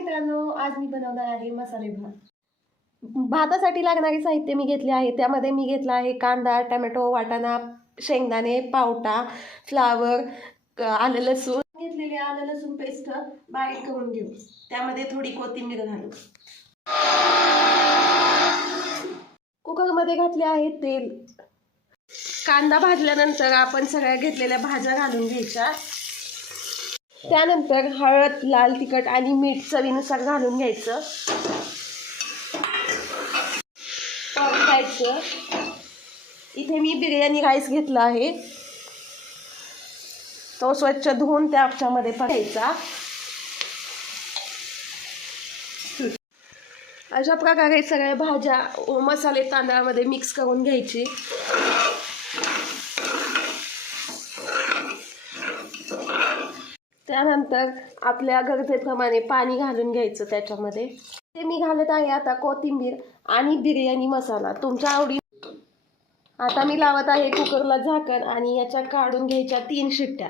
मित्रांनो, आज मी बनवणार आहे मसाले भात. भातासाठी लागणारे साहित्य मी घेतले आहे. त्यामध्ये मी घेतला आहे कांदा, टोमॅटो, वाटाणा, शेंगदाणे, पावटा, फ्लावर, आलं लसूण. घेतलेले आलं लसूण पेस्ट बारीक करून घेऊ. त्यामध्ये थोडी कोथिंबीर घालू. कुकरमध्ये घातले आहे तेल. कांदा भाजल्यानंतर आपण सगळ्या घेतलेल्या भाज्या घालून घ्यायच्या. त्यानंतर हळद, लाल तिखट आणि मीठ चवीनुसार घालून घ्यायचं. परतायचं. इथे मी बिर्याणी राईस घेतला आहे. तो स्वच्छ धुवून त्याच्यामध्ये टाकायचा. अशा प्रकारे सगळ्या भाज्या मसाले तांदळामध्ये मिक्स करून घ्यायची. त्यानंतर आपल्या गरजेप्रमाणे पाणी घालून घ्यायचं त्याच्यामध्ये. ते मी घालत आहे आता कोथिंबीर आणि बिर्याणी मसाला तुमच्या आवडी. आता मी लावत आहे कुकरला झाकण आणि याच्या काढून घ्यायच्या 3 शिट्ट्या.